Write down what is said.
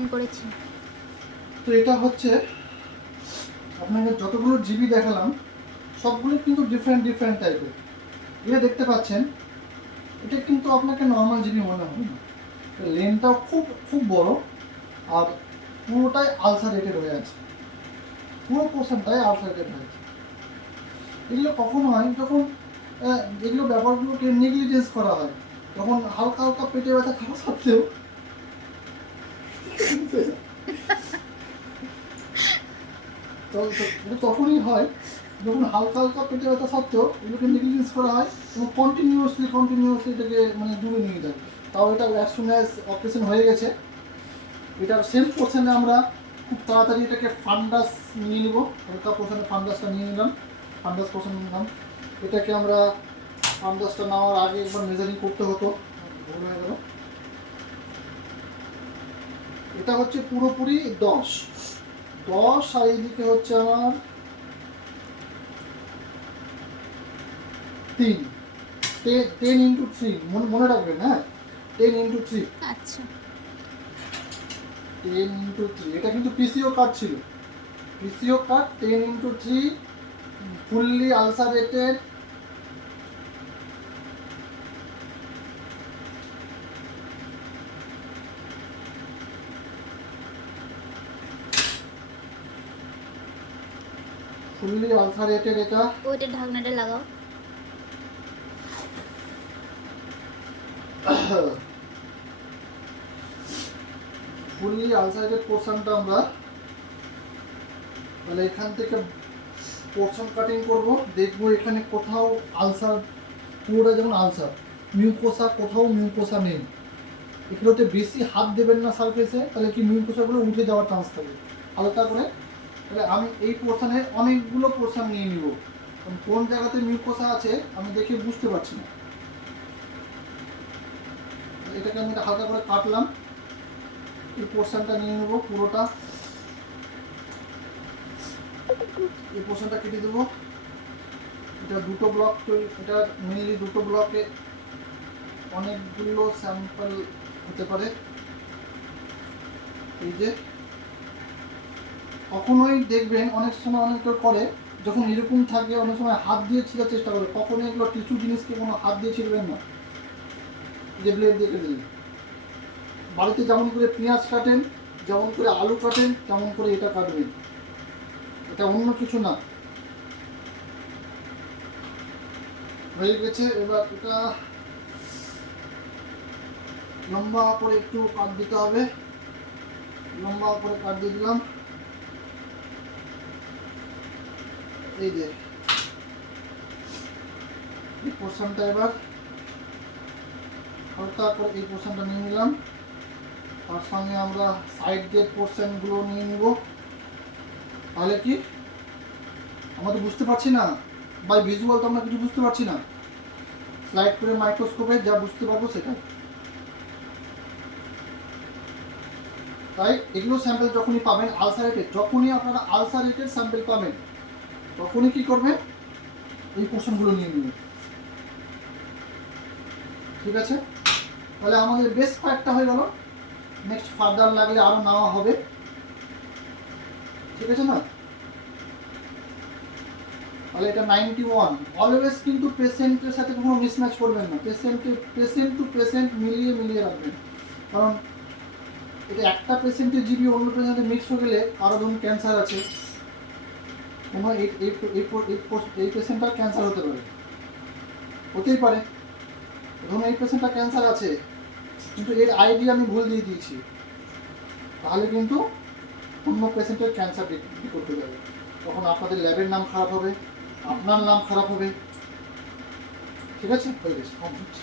On করেছি। তো এটা হচ্ছে আপনাকে যতগুলো জিবি দেখালাম সবগুলো কিন্তু ডিফারেন্ট ডিফারেন্ট টাইপের। এটা দেখতে পাচ্ছেন, এটা কিন্তু আপনাকে নর্মাল জিবি মনে হবে না। লেনটাও খুব খুব বড়, আর পুরোটাই আলসারেটেড হয়ে আছে, পুরো পোর্শনটাই আলসারেটেড হয়েছে। এগুলো কখন হয়, যখন যেগুলো ব্যাপারগুলোকে নেগলিজেন্স করা হয়, তখন হালকা হালকা পেটে ব্যথা থাকা সত্ত্বেও তখনই হয় যখন হালকা হালকা পেটে ব্যথা সত্ত্বেও এগুলোকে নেগলিজেন্স করা হয় এবং কন্টিনিউয়াসলি এটাকে মানে দূরে নিয়ে যায়। তাও এটা অ্যাজ সুন অ্যাজ অপারেশন হয়ে গেছে, এটার সেম পোর্শনে আমরা খুব তাড়াতাড়ি এটাকে ফান্ডাস নিয়ে নিব। হালকা পোর্শনে ফান্ডাসটা নিয়ে নিলাম, ফান্ডাস পোর্শন নিলাম। এটাকে আমরা ফান্ডাসটা নেওয়ার আগে একবার মেজারিং করতে হতো, ভুল হয়ে গেল। এটা হচ্ছে পুরোপুরি 10 আর এইদিকে হচ্ছে আমার 3, 10 × 3 মনে রাখবেন। হ্যাঁ, 10 × 3। আচ্ছা, 10 × 3 এটা কিন্তু পিসিও কার্ড ছিল, পিসিও কার্ড 10 × 3 ফুললি আলসারেটেড। ফুললি আলসারেটেড এটা। ওইটা ঢাকনাটা লাগাও। ফুললি আলসারেটেড পোর্শনটা আমরা তাহলে এখান থেকে পোর্শন কাটিং করব, দেখবো এখানে কোথাও আলসার, পুরোটা যেমন আলসার, মিউকোসা কোথাও মিউকোসা নেই। এগুলোতে বেশি হাত দেবেন না সারফেসে, তাহলে কি মিউকোসাগুলো উঠে যাওয়ার চান্স থাকে। হালকা করে, তাহলে আমি এই পোর্শনের অনেকগুলো পোর্শন নিয়ে নিব, কোন জায়গাতে মিউকোসা আছে আমি দেখে বুঝতে পারছি না। এটাকে আমি হালকা করে কাটলাম, এই পোর্শনটা নিয়ে নেব পুরোটা, এই পোর্শনটা কেটে দেবো। এটা দুটো ব্লক তৈরি, এটা মেনলি দুটো ব্লকে অনেকগুলো স্যাম্পল হতে পারে। এই যে কখনোই দেখবেন অনেক সময় অনেকে করে, যখন এরকম থাকে অনেক সময় হাত দিয়ে ছিঁড়ার চেষ্টা করে, কখনোই এগুলো টিস্যু জিনিসকে কোনো হাত দিয়ে ছিঁড়বেন না, যে ব্লেড দিয়ে কেটে দিন। বাড়িতে যেমন করে পেঁয়াজ কাটেন, যেমন করে আলু কাটেন, তেমন করে এটা কাটবেন, এটা অন্য কিছু না। হয়ে গেছে, এবার এটা লম্বা করে একটু কাট দিতে হবে, লম্বা করে কাট দিয়ে দিলাম। এই যে এই পোর্শনটা এবার হালকা করে এই পোর্শনটা নিয়ে নিলাম, তার সঙ্গে আমরা সাইড দিয়ে পোর্শনগুলো নিয়ে নিব। তাহলে কি আমরা তো বুঝতে পারছি না, বাই ভিজুয়াল তো আমরা কিছু বুঝতে পারছি না, স্লাইড করে মাইক্রোস্কোপে যা বুঝতে পারবো সেটা। তাই এগুলো স্যাম্পল যখনই পাবেন আলসারেটেড, যখনই আপনারা আলসারেটেড স্যাম্পল পাবেন তখনই কি করবেন, এই পোর্শনগুলো নিয়ে নেবেন। ঠিক আছে, তাহলে আমাদের বেশ কয়েকটা হয়ে গেল, নেক্সট ফার্দার লাগলে আরও নেওয়া হবে। ঠিক আছে না, তাহলে এটা 91। অলওয়েজ কিন্তু পেশেন্টের সাথে কোনো মিসম্যাচ করবেন না, পেশেন্ট টু পেশেন্ট মিলিয়ে মিলিয়ে রাখবেন। কারণ এটা একটা পেশেন্টের জিবি অন্য পেশেন্টে মিক্স হয়ে গেলে, কারো ধরুন ক্যান্সার আছে, কোনো এই পেশেন্টটার ক্যান্সার হতে পারে, হতেই পারে। ধরুন এই পেশেন্টটা ক্যান্সার আছে কিন্তু এর আইডি আমি ভুল দিয়ে দিয়েছি, তাহলে কিন্তু অন্য পেশেন্টের ক্যান্সার করতে যাবে, তখন আপনাদের ল্যাবের নাম খারাপ হবে, আপনার নাম খারাপ হবে। ঠিক আছে, হয়ে গেছে, কমপ্লিট।